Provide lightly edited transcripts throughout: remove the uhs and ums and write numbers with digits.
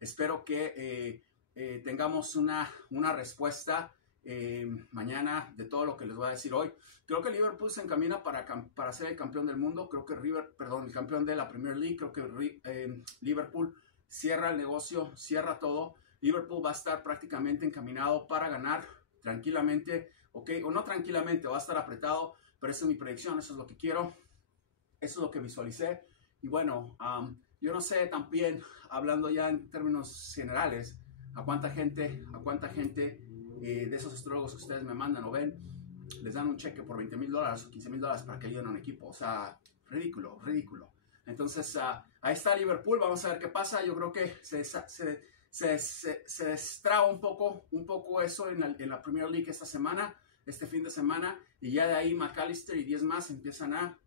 espero que tengamos una respuesta mañana de todo lo que les voy a decir hoy. Creo que Liverpool se encamina para ser el campeón del mundo. Creo que el campeón de la Premier League. Creo que Liverpool cierra el negocio, cierra todo. Liverpool va a estar prácticamente encaminado para ganar tranquilamente, ¿ok? O no tranquilamente, va a estar apretado, pero esa es mi predicción, eso es lo que quiero, eso es lo que visualicé. Y bueno, yo no sé también, hablando ya en términos generales, a cuánta gente de esos astrólogos que ustedes me mandan o ven, les dan un cheque por $20,000 o $15,000 para que ayuden a un equipo. O sea, ridículo. Entonces, ahí está Liverpool, vamos a ver qué pasa. Yo creo que se destraba un poco eso en la Premier League este fin de semana, y ya de ahí McAllister y 10 más empiezan a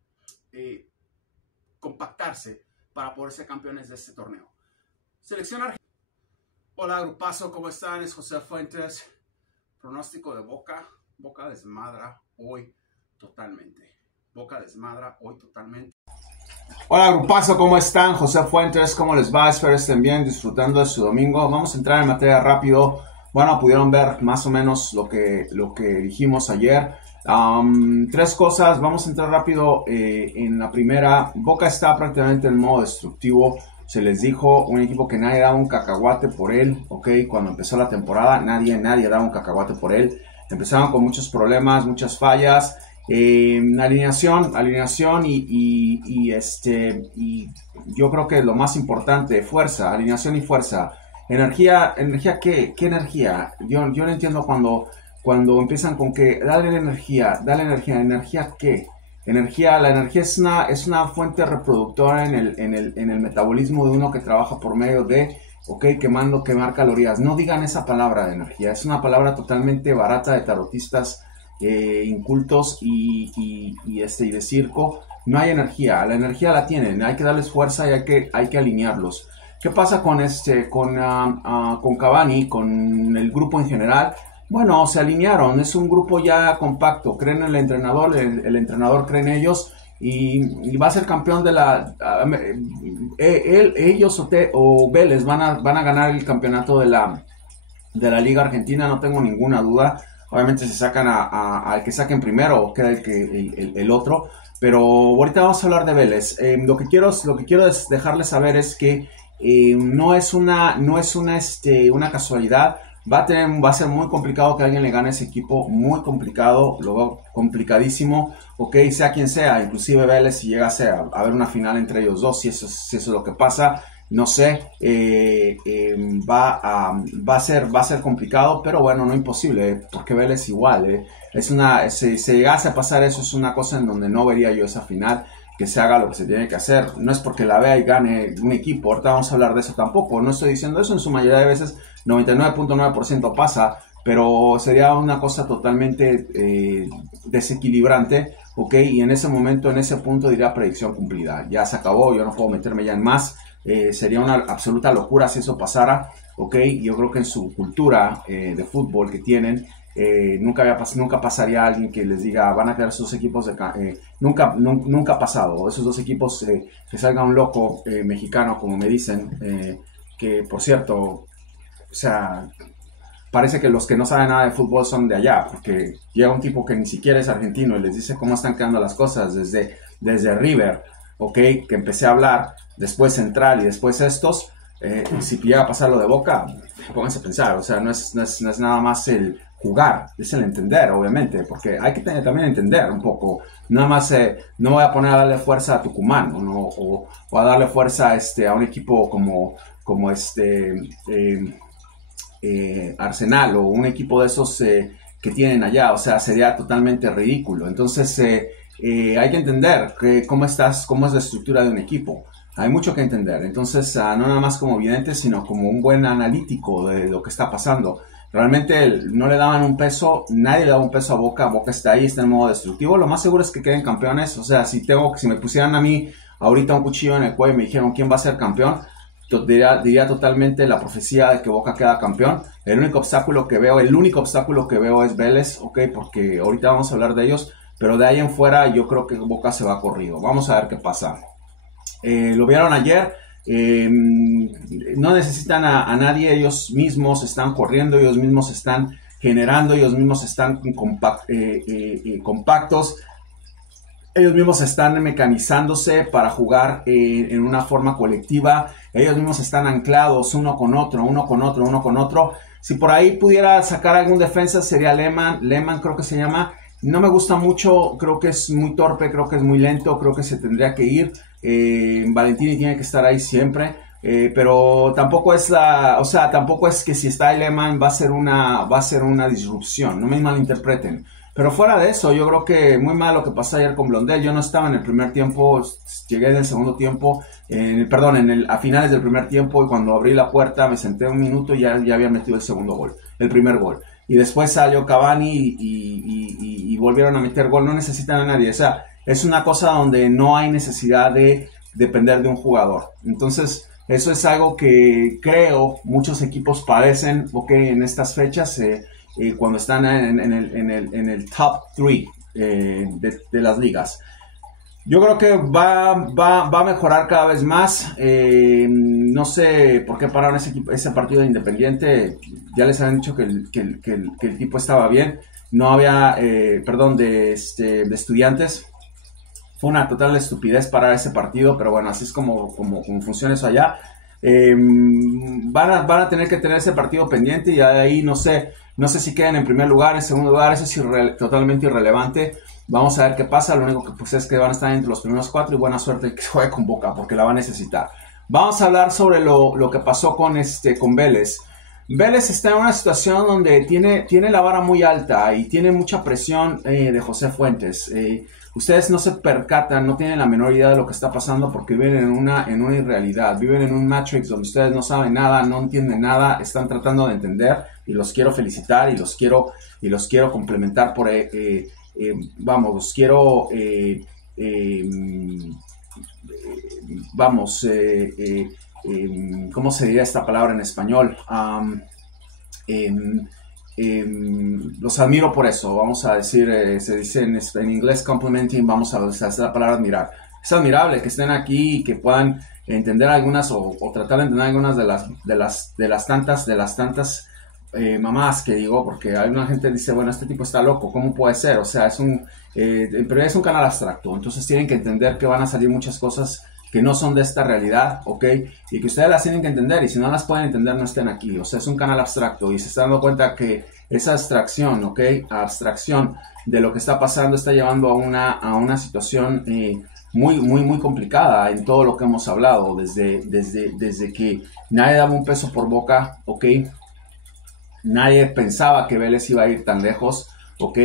compactarse para poder ser campeones de este torneo. Selección Argentina. Hola grupazo, ¿cómo están? Es José Fuentes. Pronóstico de Boca. Boca desmadra hoy totalmente. Hola grupazo, ¿cómo están? José Fuentes, ¿cómo les va? Espero estén bien, disfrutando de su domingo. Vamos a entrar en materia rápido. Bueno, pudieron ver más o menos lo que dijimos ayer. Tres cosas, vamos a entrar rápido en la primera. Boca está prácticamente en modo destructivo. Se les dijo, un equipo que nadie daba un cacahuate por él, ¿ok? Cuando empezó la temporada, nadie daba un cacahuate por él. Empezaron con muchos problemas, muchas fallas. Alineación y yo creo que lo más importante, fuerza, alineación y fuerza. Energía, ¿qué energía? Yo no entiendo cuando empiezan con que dale energía, ¿qué? La energía es una fuente reproductora en el metabolismo de uno que trabaja por medio de, quemar calorías. No digan esa palabra de energía, es una palabra totalmente barata de tarotistas incultos y de circo. No hay energía, la energía la tienen, hay que darles fuerza y hay que alinearlos. ¿Qué pasa con Cavani, con el grupo en general? Bueno, se alinearon, es un grupo ya compacto, creen en el entrenador, el entrenador cree en ellos y va a ser campeón de ellos o Vélez van a ganar el campeonato de la Liga Argentina, no tengo ninguna duda. Obviamente se sacan al que saquen primero o queda el otro, pero ahorita vamos a hablar de Vélez. Lo que quiero dejarles saber es que no es una casualidad. Va a ser muy complicado que alguien le gane a ese equipo, muy complicado, luego complicadísimo, sea quien sea, inclusive Vélez, si llegase a haber una final entre ellos dos, si eso es lo que pasa, no sé, va a ser complicado, pero bueno, no imposible, porque Vélez igual, si llegase a pasar eso, es una cosa en donde no vería yo esa final, que se haga lo que se tiene que hacer. No es porque la vea y gane un equipo, ahorita vamos a hablar de eso tampoco, no estoy diciendo eso, en su mayoría de veces 99.9% pasa, pero sería una cosa totalmente desequilibrante, y en ese momento, en ese punto diría predicción cumplida, ya se acabó, yo no puedo meterme ya en más, sería una absoluta locura si eso pasara, yo creo que en su cultura de fútbol que tienen, nunca pasaría alguien que les diga van a quedar esos equipos nunca ha pasado, esos dos equipos que salga un loco mexicano, como me dicen, que por cierto, o sea, parece que los que no saben nada de fútbol son de allá, porque llega un tipo que ni siquiera es argentino y les dice cómo están quedando las cosas desde River, que empecé a hablar, después Central y después estos. Si llega a pasar lo de Boca, pónganse a pensar, o sea, no es nada más el jugar, es el entender, obviamente, porque hay que también entender un poco, nada más no voy a poner a darle fuerza a Tucumán, o a darle fuerza a un equipo como Arsenal, o un equipo de esos que tienen allá, o sea, sería totalmente ridículo. Entonces hay que entender cómo es la estructura de un equipo. Hay mucho que entender, entonces no nada más como vidente, sino como un buen analítico de lo que está pasando. Realmente no le daban un peso, nadie le daba un peso a Boca. Boca está ahí, está en modo destructivo. Lo más seguro es que queden campeones. O sea, si me pusieran a mí ahorita un cuchillo en el cuello y me dijeron quién va a ser campeón, diría totalmente la profecía de que Boca queda campeón. El único obstáculo que veo es Vélez, porque ahorita vamos a hablar de ellos, pero de ahí en fuera yo creo que Boca se va corrido. Vamos a ver qué pasa. Lo vieron ayer. no necesitan a nadie, ellos mismos están corriendo, ellos mismos están generando, ellos mismos están compactos, ellos mismos están mecanizándose para jugar en una forma colectiva, ellos mismos están anclados uno con otro, uno con otro, uno con otro. Si por ahí pudiera sacar algún defensa sería Lehmann creo que se llama. No me gusta mucho, creo que es muy torpe, creo que es muy lento, creo que se tendría que ir. Valentini tiene que estar ahí siempre, pero tampoco es tampoco es que si está ahí Lehmann va a ser una disrupción, no me malinterpreten. Pero fuera de eso, yo creo que muy mal lo que pasó ayer con Blondell. Yo no estaba en el primer tiempo, llegué en el segundo tiempo, a finales del primer tiempo, y cuando abrí la puerta me senté un minuto y ya había metido el primer gol. Y después salió Cavani y volvieron a meter gol. No necesitan a nadie. O sea, es una cosa donde no hay necesidad de depender de un jugador. Entonces, eso es algo que creo muchos equipos padecen, en estas fechas, cuando están en el top 3 de las ligas. Yo creo que va a mejorar cada vez más. No sé por qué pararon ese partido de Independiente. Ya les habían dicho que el tipo estaba bien. No había, de Estudiantes. Fue una total estupidez parar ese partido, pero bueno, así es como funciona eso allá. Van a tener que tener ese partido pendiente, y ahí no sé si quedan en primer lugar, en segundo lugar. Eso es totalmente irrelevante. Vamos a ver qué pasa. Lo único que pues es que van a estar entre los primeros 4, y buena suerte que juegue con Boca porque la va a necesitar. Vamos a hablar sobre lo que pasó con Vélez. Vélez está en una situación donde tiene la vara muy alta y tiene mucha presión de José Fuentes. Ustedes no se percatan, no tienen la menor idea de lo que está pasando porque viven en una irrealidad, viven en un Matrix donde ustedes no saben nada, no entienden nada, están tratando de entender, y los quiero felicitar y los quiero complementar por ¿cómo se diría esta palabra en español? Los admiro por eso. Vamos a decir, se dice en inglés complimenting, vamos a usar la palabra admirar. Es admirable que estén aquí y que puedan entender algunas o tratar de entender algunas de las tantas mamás que digo, porque alguna gente dice, bueno, este tipo está loco, ¿cómo puede ser? O sea, pero es un canal abstracto, entonces tienen que entender que van a salir muchas cosas que no son de esta realidad, ¿ok? Y que ustedes las tienen que entender, y si no las pueden entender, no estén aquí. O sea, es un canal abstracto, y se están dando cuenta que esa abstracción, ¿ok? Abstracción de lo que está pasando está llevando a una situación muy, muy, muy complicada en todo lo que hemos hablado, desde que nadie daba un peso por Boca, ¿ok? Nadie pensaba que Vélez iba a ir tan lejos, ¿ok?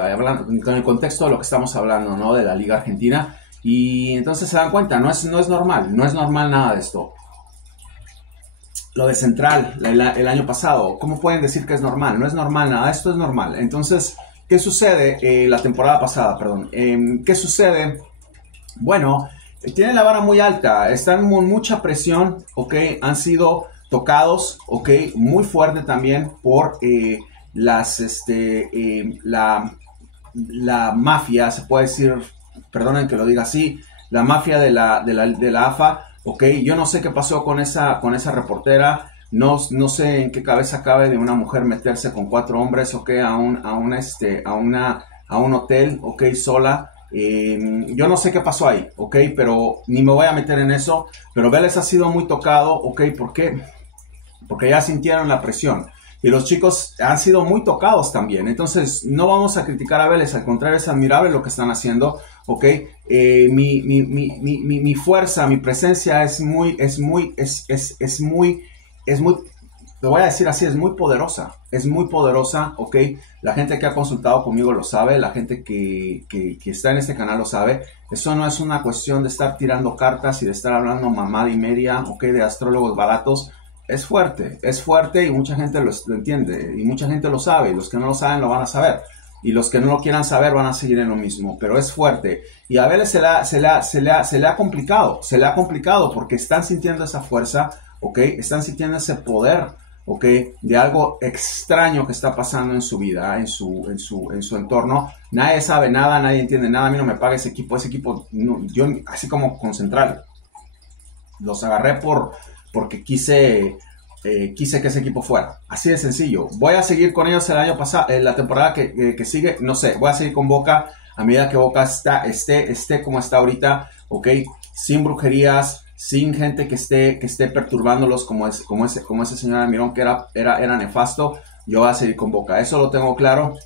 Hablando, con el contexto de lo que estamos hablando, ¿no? De la Liga Argentina. Y entonces se dan cuenta, no es normal nada de esto. Lo de Central, el año pasado, ¿cómo pueden decir que es normal? No es normal nada, esto es normal. Entonces, ¿qué sucede? La temporada pasada, perdón. ¿Qué sucede? Bueno, tienen la vara muy alta, están con mucha presión, ¿ok? Han sido tocados, ¿ok? Muy fuerte también por la mafia, se puede decir, perdonen que lo diga así, la mafia de la AFA, ¿ok? Yo no sé qué pasó con esa reportera, no sé en qué cabeza cabe de una mujer meterse con 4 hombres, ¿ok? A un hotel, ¿ok? Sola. Yo no sé qué pasó ahí, ¿ok? Pero ni me voy a meter en eso. Pero Vélez ha sido muy tocado, ¿ok? ¿Por qué? Porque ya sintieron la presión. Y los chicos han sido muy tocados también. Entonces, no vamos a criticar a Vélez. Al contrario, es admirable lo que están haciendo, ¿ok? Mi fuerza, mi presencia es muy, lo voy a decir así, es muy poderosa, ¿ok? La gente que ha consultado conmigo lo sabe, la gente que está en este canal lo sabe. Eso no es una cuestión de estar tirando cartas y de estar hablando mamada y media, ¿ok? De astrólogos baratos. Es fuerte y mucha gente lo entiende y mucha gente lo sabe, y los que no lo saben lo van a saber, y los que no lo quieran saber van a seguir en lo mismo, pero es fuerte. Y a Vélez se le ha complicado porque están sintiendo esa fuerza, ¿ok? Están sintiendo ese poder, ¿ok? De algo extraño que está pasando en su vida, en su entorno. Nadie sabe nada, nadie entiende nada. A mí no me paga ese equipo no, yo así como con Central los agarré por porque quise que ese equipo fuera. Así de sencillo. Voy a seguir con ellos el año pasado, la temporada que sigue, no sé, voy a seguir con Boca a medida que Boca esté como está ahorita, ok, sin brujerías, sin gente que esté perturbándolos como ese señor Almirón que era nefasto. Yo voy a seguir con Boca, eso lo tengo claro.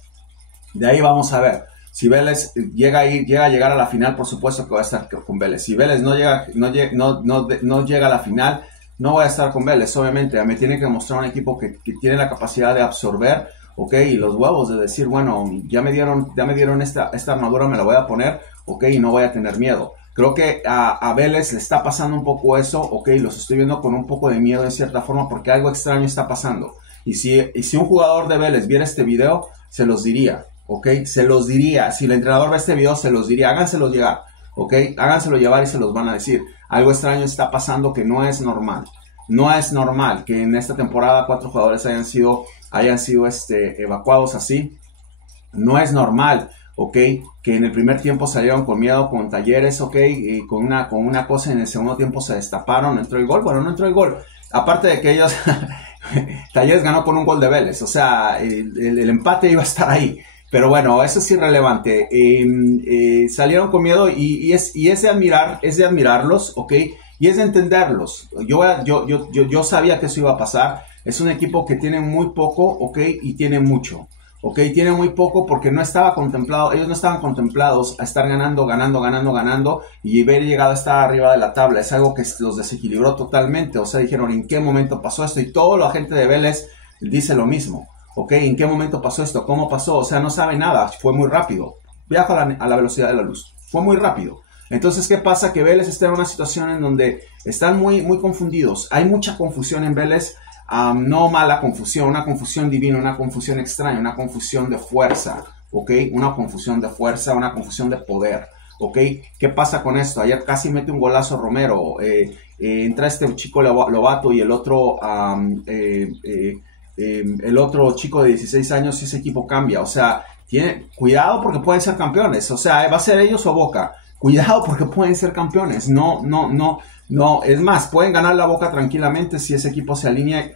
De ahí vamos a ver. Si Vélez llega a llegar a la final, por supuesto que voy a estar con Vélez. Si Vélez no llega a la final, no voy a estar con Vélez. Obviamente, me tiene que mostrar un equipo que tiene la capacidad de absorber, ok, y los huevos de decir, bueno, ya me dieron esta armadura, me la voy a poner, ok, y no voy a tener miedo. Creo que a Vélez le está pasando un poco eso, ok, los estoy viendo con un poco de miedo en cierta forma porque algo extraño está pasando. Y si un jugador de Vélez viera este video, se los diría. Ok, se los diría, si el entrenador ve este video, se los diría, háganselos llegar, ok, háganselo llevar y se los van a decir. Algo extraño está pasando que no es normal. No es normal que en esta temporada 4 jugadores hayan sido evacuados así. No es normal, ok, que en el primer tiempo salieron con miedo con Talleres, ok, y con una cosa, en el segundo tiempo se destaparon, entró el gol, bueno, no entró el gol. Aparte de que ellos, Talleres ganó con un gol de Vélez, o sea, el empate iba a estar ahí. Pero bueno, eso es irrelevante. Salieron con miedo y es de admirarlos, ¿ok? Y es de entenderlos. Yo sabía que eso iba a pasar. Es un equipo que tiene muy poco, ¿ok? Y tiene mucho, ¿ok? Tiene muy poco porque ellos no estaban contemplados a estar ganando y haber llegado a estar arriba de la tabla. Es algo que los desequilibró totalmente. O sea, dijeron, ¿en qué momento pasó esto? Y toda la gente de Vélez dice lo mismo. Ok, ¿en qué momento pasó esto? ¿Cómo pasó? O sea, no sabe nada, fue muy rápido. Viaja a la velocidad de la luz, fue muy rápido. Entonces, ¿qué pasa? Que Vélez está en una situación en donde están muy, muy confundidos. Hay mucha confusión en Vélez, no mala confusión, una confusión divina, una confusión extraña, una confusión de fuerza, ok, una confusión de fuerza, una confusión de poder, ok. ¿Qué pasa con esto? Ayer casi mete un golazo Romero, entra este chico Lobato y el otro... el otro chico de 16 años, si ese equipo cambia, o sea, cuidado porque pueden ser campeones, o sea, va a ser ellos o Boca, cuidado porque pueden ser campeones, no, es más, pueden ganar la Boca tranquilamente si ese equipo se alinea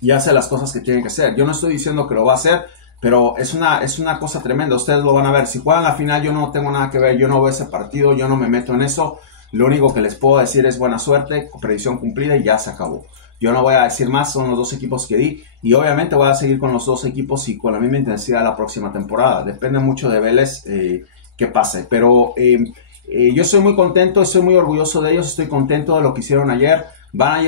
y hace las cosas que tienen que hacer. Yo no estoy diciendo que lo va a hacer, pero es una cosa tremenda, ustedes lo van a ver. Si juegan la final, yo no tengo nada que ver, yo no veo ese partido, yo no me meto en eso, lo único que les puedo decir es buena suerte, predicción cumplida y ya se acabó. Yo no voy a decir más, son los dos equipos que di. Y obviamente voy a seguir con los dos equipos y con la misma intensidad la próxima temporada. Depende mucho de Vélez que pase. Pero yo estoy muy contento, estoy muy orgulloso de ellos, estoy contento de lo que hicieron ayer. Van a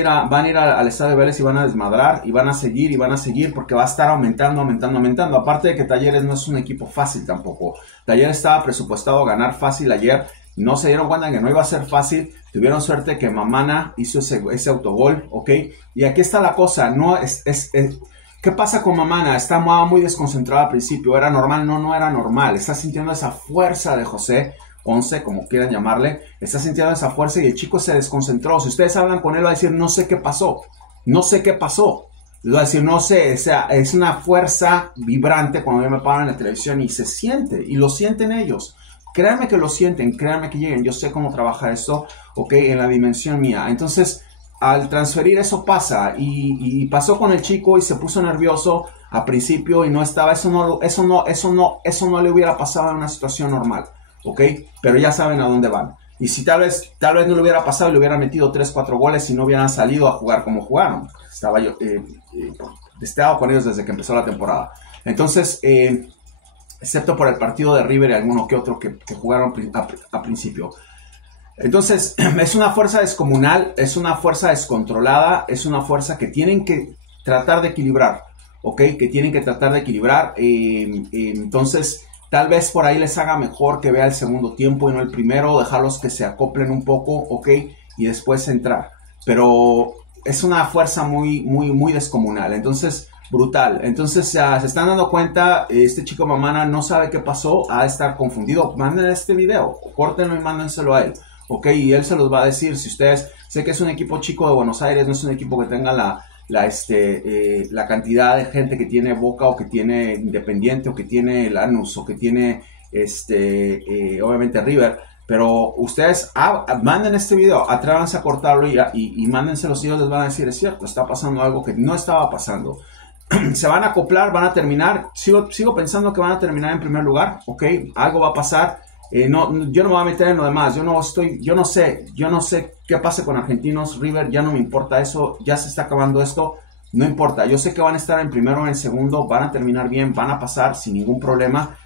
ir al estadio de Vélez y van a desmadrar y van a seguir porque va a estar aumentando. Aparte de que Talleres no es un equipo fácil tampoco. Talleres estaba presupuestado a ganar fácil ayer. No se dieron cuenta que no iba a ser fácil. Tuvieron suerte que Mamana hizo ese autogol, ¿ok? Y aquí está la cosa. ¿Qué pasa con Mamana? Estaba muy desconcentrado al principio. ¿Era normal? No era normal. Está sintiendo esa fuerza de José Once, como quieran llamarle. Está sintiendo esa fuerza y el chico se desconcentró. Si ustedes hablan con él, va a decir, no sé qué pasó. No sé qué pasó. Les va a decir, no sé. O sea, es una fuerza vibrante cuando yo me paro en la televisión y se siente. Y lo sienten ellos. Créanme que lo sienten, créanme que lleguen. Yo sé cómo trabajar esto, ok, en la dimensión mía. Entonces, al transferir eso pasa. Y pasó con el chico y se puso nervioso al principio y no estaba. Eso no le hubiera pasado en una situación normal, ok. Pero ya saben a dónde van. Y si tal vez no le hubiera pasado y le hubieran metido 3-4 goles y no hubieran salido a jugar como jugaron. Estaba yo estado con ellos desde que empezó la temporada. Entonces, excepto por el partido de River y alguno que otro que jugaron a principio. Entonces, es una fuerza descomunal, es una fuerza descontrolada, es una fuerza que tienen que tratar de equilibrar, ¿ok? Que tienen que tratar de equilibrar. Entonces, tal vez por ahí les haga mejor que vea el segundo tiempo y no el primero, dejarlos que se acoplen un poco, ¿ok? Y después entrar. Pero es una fuerza muy, muy, muy descomunal. Entonces, brutal. Entonces se están dando cuenta, este chico Mamana no sabe qué pasó, ha de estar confundido. Manden este video, córtenlo y mándenselo a él, ok, y él se los va a decir. Si ustedes, sé que es un equipo chico de Buenos Aires, no es un equipo que tenga la cantidad de gente que tiene Boca o que tiene Independiente o que tiene Lanús o que tiene obviamente River, Pero ustedes manden este video, atrévanse a cortarlo y mándenselo, si ellos les van a decir, es cierto, está pasando algo que no estaba pasando. Se van a acoplar, van a terminar, sigo pensando que van a terminar en primer lugar, ok, algo va a pasar. No, yo no me voy a meter en lo demás, yo no sé qué pase con Argentinos, River, ya no me importa eso, ya se está acabando esto, no importa, yo sé que van a estar en primero o en segundo, van a terminar bien, van a pasar sin ningún problema.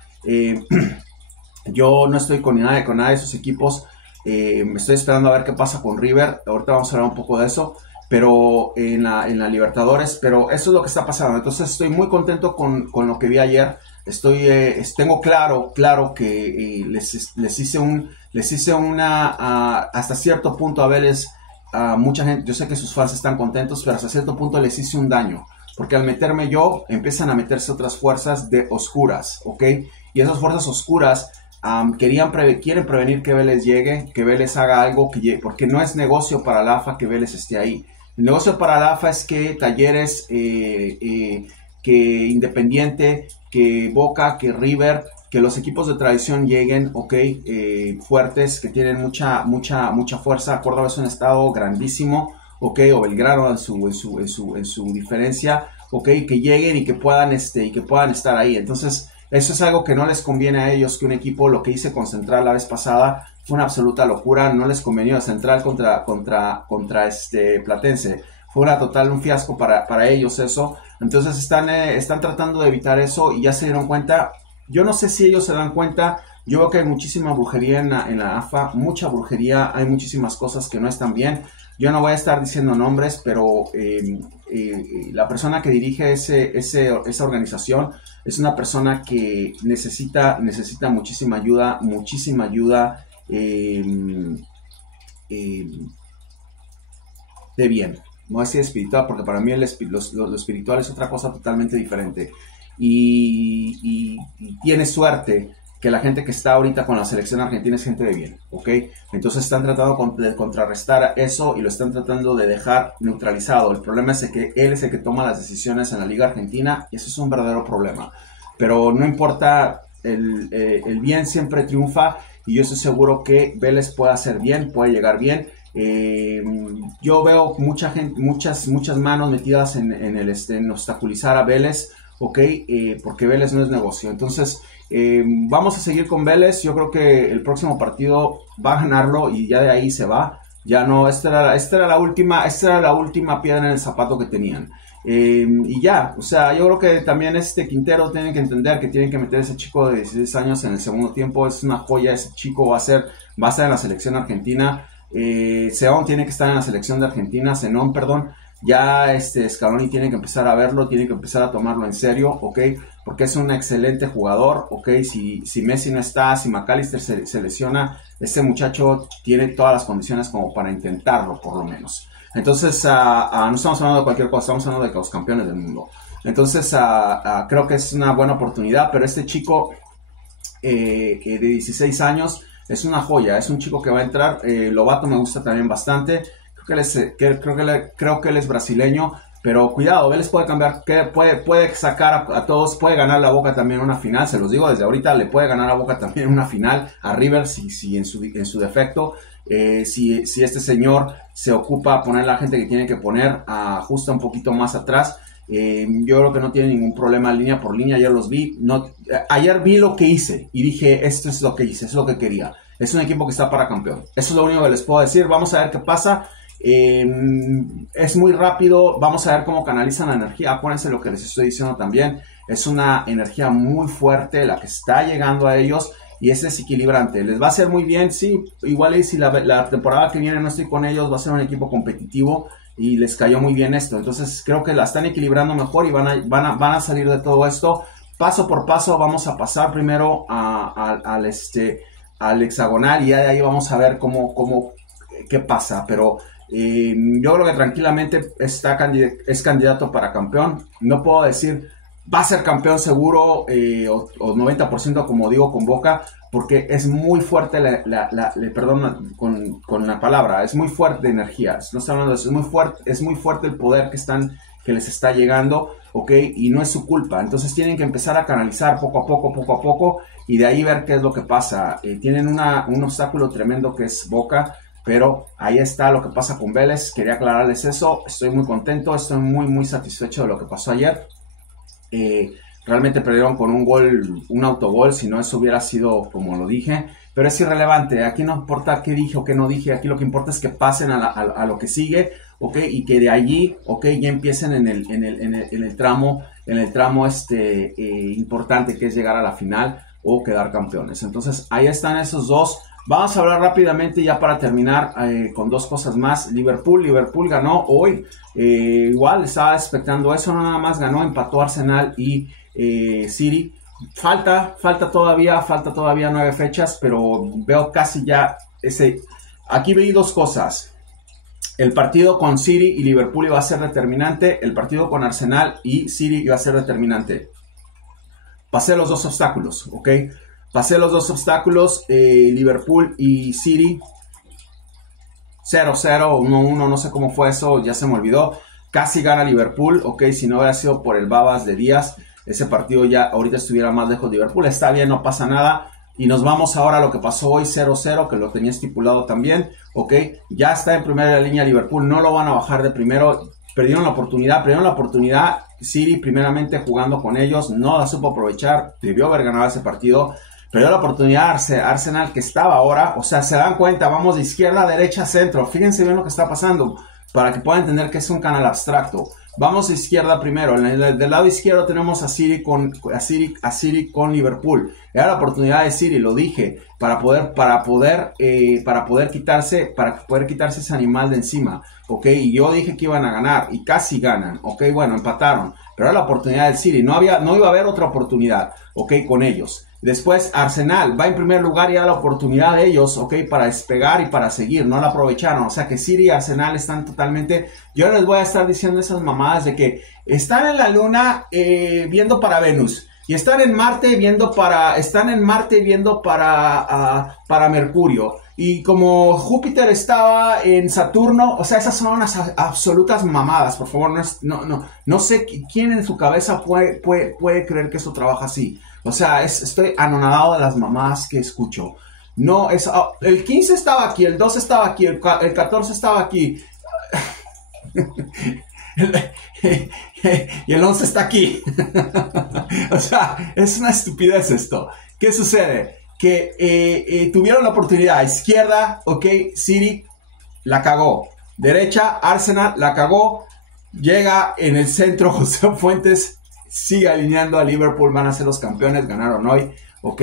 Yo no estoy con nada de esos equipos, me estoy esperando a ver qué pasa con River, ahorita vamos a hablar un poco de eso, pero en la Libertadores, pero eso es lo que está pasando. Entonces estoy muy contento con lo que vi ayer. Tengo claro que les hice una hasta cierto punto a Vélez, mucha gente, yo sé que sus fans están contentos, pero hasta cierto punto les hice un daño, porque al meterme yo, empiezan a meterse otras fuerzas oscuras, ¿ok? Y esas fuerzas oscuras quieren prevenir que Vélez llegue, que Vélez haga algo, porque no es negocio para la AFA que Vélez esté ahí. El negocio para la AFA es que Talleres, que Independiente, que Boca, que River, que los equipos de tradición lleguen, ok, fuertes, que tienen mucha fuerza. Córdoba es un estado grandísimo, ok, o Belgrano en su diferencia, ok, que lleguen y que puedan estar ahí. Entonces, eso es algo que no les conviene a ellos, que un equipo, lo que hice con Central la vez pasada, fue una absoluta locura, no les convenía a Central contra Platense. Fue un fiasco para ellos eso. Entonces están tratando de evitar eso y ya se dieron cuenta. Yo no sé si ellos se dan cuenta. Yo veo que hay muchísima brujería en la AFA, mucha brujería, hay muchísimas cosas que no están bien. Yo no voy a estar diciendo nombres, pero la persona que dirige esa organización es una persona que necesita muchísima ayuda de bien. No voy a decir espiritual, porque para mí lo espiritual es otra cosa totalmente diferente. Y tiene suerte que la gente que está ahorita con la selección argentina es gente de bien, ¿ok? Entonces están tratando de contrarrestar eso y lo están tratando de dejar neutralizado. El problema es que él es el que toma las decisiones en la Liga Argentina y eso es un verdadero problema. Pero no importa, el bien siempre triunfa y yo estoy seguro que Vélez puede hacer bien, puede llegar bien. Yo veo muchas manos metidas en obstaculizar a Vélez, ¿ok? Porque Vélez no es negocio. Entonces, vamos a seguir con Vélez. Yo creo que el próximo partido va a ganarlo y ya de ahí se va. Ya no, esta era la última piedra en el zapato que tenían. Y ya, o sea, yo creo que también Quintero tienen que entender que tienen que meter a ese chico de 16 años en el segundo tiempo. Es una joya, ese chico va a estar en la selección argentina. Seón tiene que estar en la selección de Argentina, Zenón, perdón. Ya Scaloni tiene que empezar a verlo, tiene que empezar a tomarlo en serio, ¿ok? Porque es un excelente jugador, ¿ok? Si Messi no está, si McAllister se lesiona, este muchacho tiene todas las condiciones como para intentarlo, por lo menos. Entonces, no estamos hablando de cualquier cosa, estamos hablando de los campeones del mundo. Entonces, creo que es una buena oportunidad, pero este chico de 16 años es una joya, es un chico que va a entrar. Lobato me gusta también bastante. Creo que él es brasileño, pero cuidado, Vélez puede cambiar, puede sacar a todos, puede ganar la Boca también en una final, se los digo desde ahorita, le puede ganar a Boca también en una final, a River si en su defecto, si este señor se ocupa a poner la gente que tiene que poner, ajusta un poquito más atrás. Yo creo que no tiene ningún problema línea por línea, ayer los vi, ayer vi lo que hice y dije, esto es lo que hice, es lo que quería, es un equipo que está para campeón, eso es lo único que les puedo decir. Vamos a ver qué pasa. Es muy rápido, vamos a ver cómo canalizan la energía. Acuérdense lo que les estoy diciendo también, es una energía muy fuerte la que está llegando a ellos y es desequilibrante. Les va a hacer muy bien, sí, igual y si la temporada que viene no estoy con ellos, va a ser un equipo competitivo y les cayó muy bien esto. Entonces creo que la están equilibrando mejor y van a salir de todo esto paso por paso. Vamos a pasar primero al hexagonal y ya de ahí vamos a ver qué pasa, pero yo creo que tranquilamente es candidato para campeón. No puedo decir va a ser campeón seguro o 90% como digo con Boca, porque es muy fuerte, perdón con la palabra, es muy fuerte energía, no estoy hablando de eso, es muy fuerte el poder que les está llegando, ¿ok? Y no es su culpa, entonces tienen que empezar a canalizar poco a poco, y de ahí ver qué es lo que pasa. Tienen un obstáculo tremendo que es Boca, pero ahí está lo que pasa con Vélez. Quería aclararles eso, estoy muy contento, estoy muy satisfecho de lo que pasó ayer. Realmente perdieron con un autogol, si no eso hubiera sido como lo dije, pero es irrelevante, aquí no importa qué dije o qué no dije, aquí lo que importa es que pasen a lo que sigue, ¿ok? Y que de allí, ¿ok? Ya empiecen en el tramo importante, que es llegar a la final o quedar campeones. Entonces ahí están esos dos. Vamos a hablar rápidamente ya para terminar con dos cosas más. Liverpool ganó hoy, igual estaba expectando eso, no nada más ganó, empató Arsenal y City. Falta todavía 9 fechas, pero veo casi ya aquí veí dos cosas. El partido con City y Liverpool iba a ser determinante, el partido con Arsenal y City iba a ser determinante. Pasé los dos obstáculos, ¿ok? Liverpool y City 0-0, 1-1, no sé cómo fue eso, ya se me olvidó. Casi gana Liverpool, ok, si no hubiera sido por el babas de Díaz, ese partido ya ahorita estuviera más lejos de Liverpool. Está bien, no pasa nada. Y nos vamos ahora a lo que pasó hoy, 0-0, que lo tenía estipulado también, ok. Ya está en primera línea Liverpool, no lo van a bajar de primero. Perdieron la oportunidad. City primeramente jugando con ellos, no la supo aprovechar, debió haber ganado ese partido. Perdió la oportunidad Arsenal, que estaba ahora, o sea, se dan cuenta, vamos de izquierda a derecha, centro. Fíjense bien lo que está pasando, para que puedan entender que es un canal abstracto. Vamos de izquierda primero. Del lado izquierdo tenemos a City con Liverpool. Era la oportunidad de City, lo dije, para poder quitarse ese animal de encima, ¿ok? Y yo dije que iban a ganar y casi ganan, ¿ok? Bueno, empataron, pero era la oportunidad de City. No iba a haber otra oportunidad, ¿ok? Con ellos. Después Arsenal va en primer lugar y era la oportunidad de ellos, ok, para despegar y para seguir, no la aprovecharon, o sea que City y Arsenal están totalmente, yo les voy a estar diciendo esas mamadas de que están en la luna viendo para Venus, y están en Marte viendo para Mercurio, y como Júpiter estaba en Saturno, o sea, esas son unas absolutas mamadas, por favor, no sé quién en su cabeza puede creer que eso trabaja así. O sea, estoy anonadado de las mamadas que escucho. No, el 15 estaba aquí, el 12 estaba aquí, el 14 estaba aquí. Y el 11 está aquí. O sea, es una estupidez esto. ¿Qué sucede? Que tuvieron la oportunidad. Izquierda, ok, City la cagó. Derecha, Arsenal la cagó. Llega en el centro José Fuentes. Sigue alineando a Liverpool, van a ser los campeones, ganaron hoy, ok,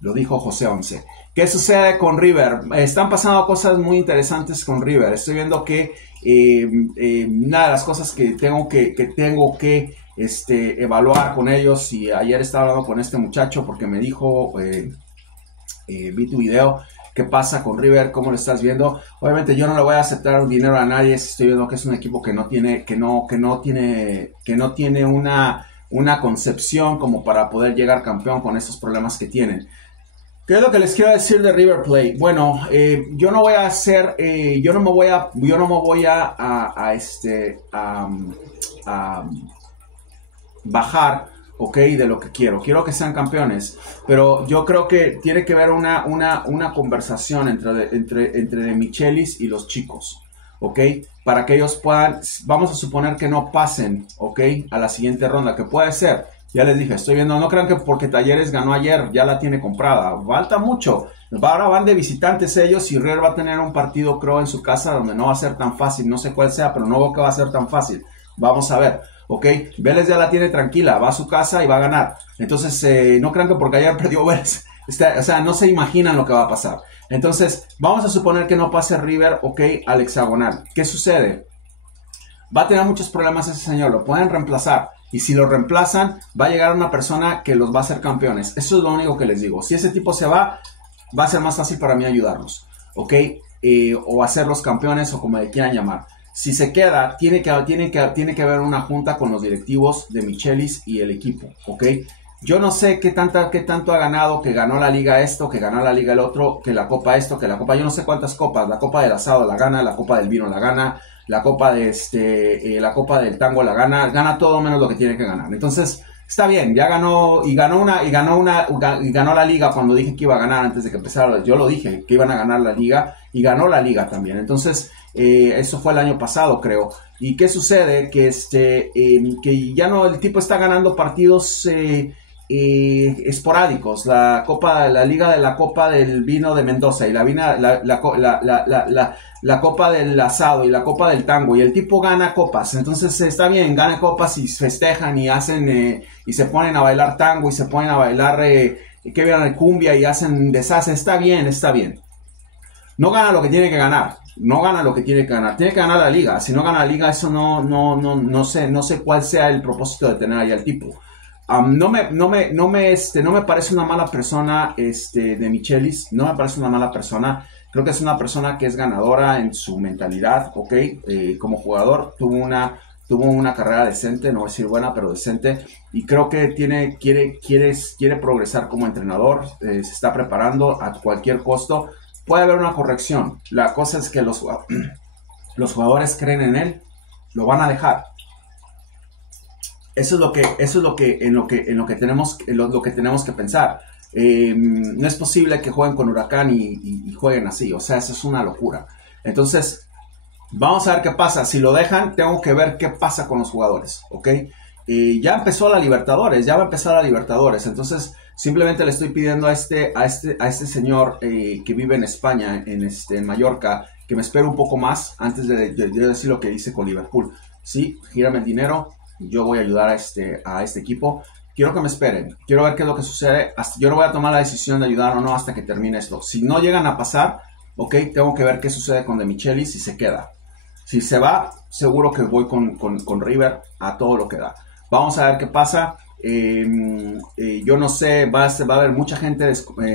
lo dijo José 11. ¿Qué sucede con River? Están pasando cosas muy interesantes con River. Estoy viendo que una de las cosas que tengo que evaluar con ellos, y ayer estaba hablando con este muchacho porque me dijo, vi tu video, ¿qué pasa con River? ¿Cómo lo estás viendo? Obviamente yo no le voy a aceptar dinero a nadie si estoy viendo que es un equipo que no tiene una concepción como para poder llegar campeón con estos problemas que tienen. ¿Qué es lo que les quiero decir de River Plate? Bueno, yo no me voy a bajar, ok, de lo que quiero que sean campeones, pero yo creo que tiene que haber una conversación entre De Michelis y los chicos, ok, para que ellos puedan, vamos a suponer que no pasen, ok, a la siguiente ronda, que puede ser, ya les dije, estoy viendo, no crean que porque Talleres ganó ayer, ya la tiene comprada, falta mucho, ahora van de visitantes ellos y River va a tener un partido, creo, en su casa, donde no va a ser tan fácil, no sé cuál sea, pero no veo que va a ser tan fácil, vamos a ver, ok, Vélez ya la tiene tranquila, va a su casa y va a ganar, entonces no crean que porque ayer perdió Vélez, o sea, no se imaginan lo que va a pasar. Entonces, vamos a suponer que no pase River, ok, al hexagonal. ¿Qué sucede? Va a tener muchos problemas ese señor, lo pueden reemplazar. Y si lo reemplazan, va a llegar una persona que los va a hacer campeones. Eso es lo único que les digo. Si ese tipo se va a ser más fácil para mí ayudarlos, ok, o hacerlos campeones o como le quieran llamar. Si se queda, tiene que haber una junta con los directivos de Michelis y el equipo, ok. Yo no sé qué tanto ha ganado, que ganó la liga esto, que ganó la liga el otro, que la copa esto, que la copa, yo no sé cuántas copas, la copa del asado la gana, la copa del vino la gana, la copa de la copa del tango la gana todo menos lo que tiene que ganar. Entonces, está bien, ya ganó y ganó la liga cuando dije que iba a ganar antes de que empezara. Yo lo dije que iban a ganar la liga y ganó la liga también. Entonces, eso fue el año pasado, creo. ¿Y qué sucede? Que que ya no, el tipo está ganando partidos esporádicos, la liga de la copa del vino de Mendoza y la copa del asado y la copa del tango, y el tipo gana copas. Entonces está bien, gana copas y festejan y hacen y se ponen a bailar tango y se ponen a bailar que vean cumbia y hacen deshace. Está bien, no gana lo que tiene que ganar. No gana lo que tiene que ganar. Tiene que ganar la liga. Si no gana la liga, eso no sé cuál sea el propósito de tener ahí al tipo. No me parece una mala persona de Michelis. No me parece una mala persona. Creo que es una persona que es ganadora en su mentalidad, ¿ok? Como jugador tuvo una carrera decente, no voy a decir buena, pero decente. Y creo que quiere progresar como entrenador. Se está preparando a cualquier costo. Puede haber una corrección. La cosa es que los jugadores creen en él, lo van a dejar. Eso es lo que tenemos que pensar. No es posible que jueguen con Huracán y jueguen así. O sea, eso es una locura. Entonces, vamos a ver qué pasa. Si lo dejan, tengo que ver qué pasa con los jugadores, ¿ok? Ya empezó la Libertadores, ya va a empezar la Libertadores. Entonces, simplemente le estoy pidiendo a este señor que vive en España, en Mallorca, que me espere un poco más antes de decir lo que hice con Liverpool. Sí, gírame el dinero, yo voy a ayudar a este equipo. Quiero que me esperen, quiero ver qué es lo que sucede. Yo no voy a tomar la decisión de ayudar o no hasta que termine esto. Si no llegan a pasar, ok, tengo que ver qué sucede con De Michelis si se queda. Si se va, seguro que voy con River a todo lo que da. Vamos a ver qué pasa. Yo no sé, va a haber mucha gente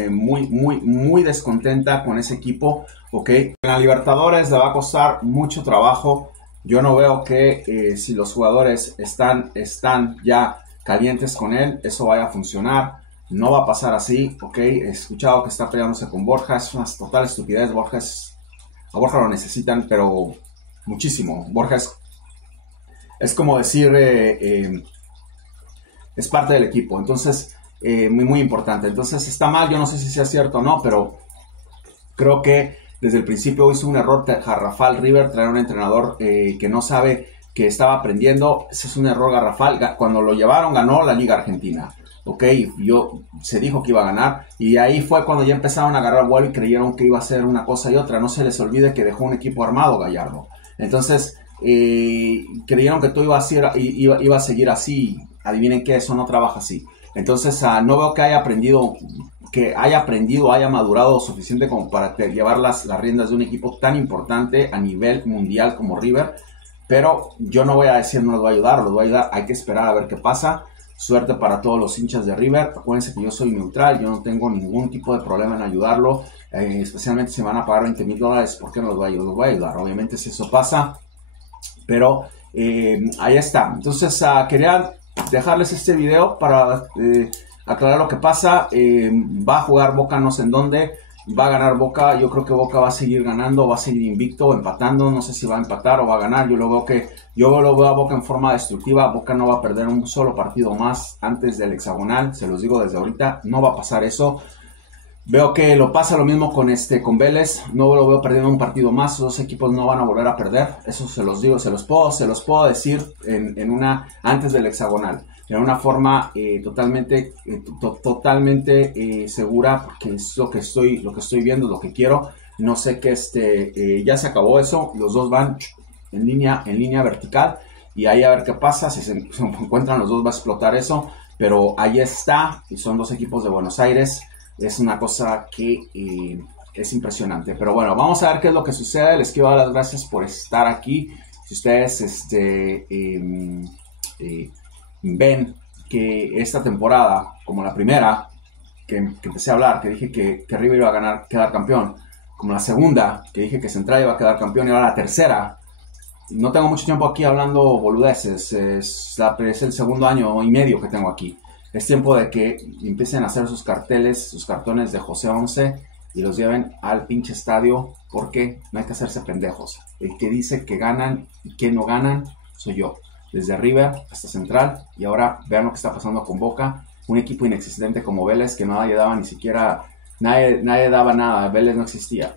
muy descontenta con ese equipo, ¿ok? En la Libertadores le va a costar mucho trabajo. Yo no veo que si los jugadores están ya calientes con él, eso vaya a funcionar. No va a pasar así, ¿ok? He escuchado que está peleándose con Borja, es una total estupidez. A Borja lo necesitan, pero muchísimo. Borja es como decir... es parte del equipo, entonces muy importante. Entonces está mal, yo no sé si sea cierto o no, pero creo que desde el principio hizo un error garrafal River, traer un entrenador que no sabe, que estaba aprendiendo. Ese es un error garrafal. Cuando lo llevaron ganó la Liga Argentina, ok, se dijo que iba a ganar, y ahí fue cuando ya empezaron a agarrar vuelo y creyeron que iba a ser una cosa y otra. No se les olvide que dejó un equipo armado Gallardo. Entonces creyeron que todo iba a seguir así. Adivinen qué, eso no trabaja así. Entonces no veo que haya aprendido, haya madurado suficiente como para llevar las riendas de un equipo tan importante a nivel mundial como River. Pero yo no voy a decir no les voy a ayudar, hay que esperar a ver qué pasa. Suerte para todos los hinchas de River. Acuérdense que yo soy neutral, yo no tengo ningún tipo de problema en ayudarlo, especialmente si me van a pagar $20,000, ¿por qué no los voy a ayudar? Obviamente si eso pasa, pero ahí está. Entonces quería dejarles este video para aclarar lo que pasa. Va a jugar Boca no sé en dónde, va a ganar Boca. Yo creo que Boca va a seguir ganando, va a seguir invicto o empatando. No sé si va a empatar o va a ganar. Yo lo veo a Boca en forma destructiva. Boca no va a perder un solo partido más antes del hexagonal, se los digo desde ahorita, no va a pasar eso. Veo que lo pasa lo mismo con Vélez. No lo veo perdiendo un partido más. Los dos equipos no van a volver a perder. Eso se los digo, se los puedo decir antes del hexagonal, en una forma totalmente segura, porque es lo que estoy viendo, lo que quiero. No sé que ya se acabó eso. Los dos van en línea vertical, y ahí a ver qué pasa. Si se encuentran los dos, va a explotar eso. Pero ahí está, y son dos equipos de Buenos Aires. Es una cosa que es impresionante. Pero bueno, vamos a ver qué es lo que sucede. Les quiero dar las gracias por estar aquí. Si ustedes ven que esta temporada, como la primera que empecé a hablar, que dije que River iba a quedar campeón, como la segunda, que dije que Central iba a quedar campeón, y ahora la tercera, no tengo mucho tiempo aquí hablando boludeces, es el segundo año y medio que tengo aquí. Es tiempo de que empiecen a hacer sus carteles, sus cartones de José 11 y los lleven al pinche estadio, porque no hay que hacerse pendejos. El que dice que ganan y que no ganan soy yo. Desde River hasta Central, y ahora vean lo que está pasando con Boca, un equipo inexistente como Vélez, que nadie daba ni siquiera, nadie daba nada, Vélez no existía.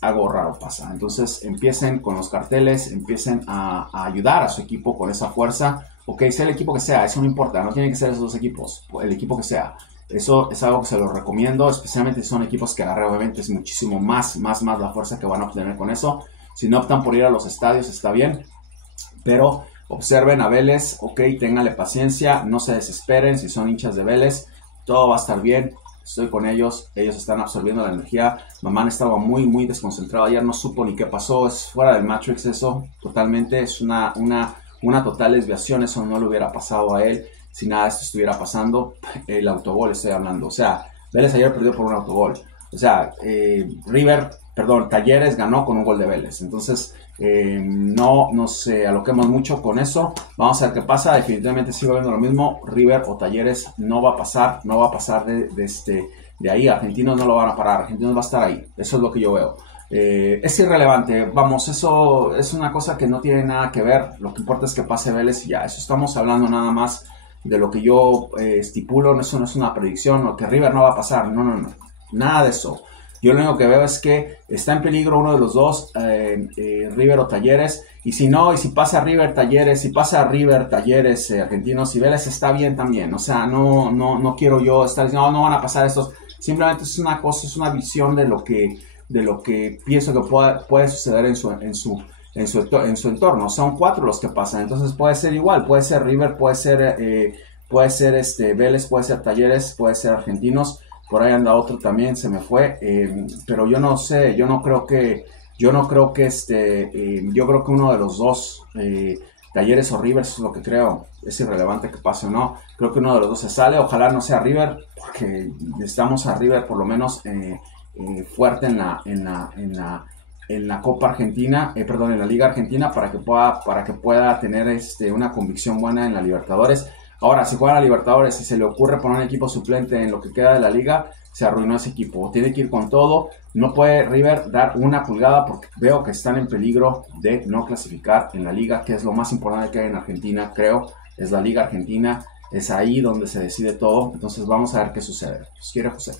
Algo raro pasa. Entonces empiecen con los carteles, empiecen a ayudar a su equipo con esa fuerza. Ok, sea el equipo que sea, eso no importa, no tienen que ser esos dos equipos, el equipo que sea. Eso es algo que se lo recomiendo, especialmente si son equipos que agarré, obviamente es muchísimo más la fuerza que van a obtener con eso. Si no optan por ir a los estadios, está bien, pero observen a Vélez, ok, ténganle paciencia, no se desesperen. Si son hinchas de Vélez, todo va a estar bien. Estoy con ellos están absorbiendo la energía. Mamán estaba muy desconcentrado ayer, no supo ni qué pasó, es fuera del Matrix eso, totalmente, es una total desviación, eso no le hubiera pasado a él si nada de esto estuviera pasando. El autogol estoy hablando, o sea, Vélez ayer perdió por un autogol, o sea, Talleres ganó con un gol de Vélez, entonces no sé, aloquemos mucho con eso, vamos a ver qué pasa. Definitivamente sigo viendo lo mismo, River o Talleres no va a pasar de ahí. Argentinos no lo van a parar, Argentinos va a estar ahí, eso es lo que yo veo. Es irrelevante, vamos, eso es una cosa que no tiene nada que ver, lo que importa es que pase Vélez y ya, eso estamos hablando nada más de lo que yo estipulo, eso no es una predicción, o que River no va a pasar, no, nada de eso. Yo lo único que veo es que está en peligro uno de los dos, River o Talleres, y si pasa River, Talleres, Argentinos y Vélez, está bien también. O sea, no quiero yo estar diciendo, no van a pasar estos. Simplemente es una cosa, es una visión de lo que pienso que puede suceder en su entorno. Son 4 los que pasan, entonces puede ser igual, puede ser River, puede ser Vélez, puede ser Talleres, puede ser Argentinos. Por ahí anda otro también, se me fue, pero yo no sé, yo creo que uno de los dos, Talleres o River, eso es lo que creo, es irrelevante que pase o no, creo que uno de los dos se sale, ojalá no sea River, porque necesitamos a River por lo menos fuerte en la Copa Argentina, en la Liga Argentina, para que pueda tener una convicción buena en la Libertadores. Ahora, si juega a Libertadores y se le ocurre poner un equipo suplente en lo que queda de la liga, se arruinó ese equipo. Tiene que ir con todo. No puede River dar una pulgada porque veo que están en peligro de no clasificar en la liga, que es lo más importante que hay en Argentina, creo. Es la Liga Argentina. Es ahí donde se decide todo. Entonces vamos a ver qué sucede. Pues quiere José.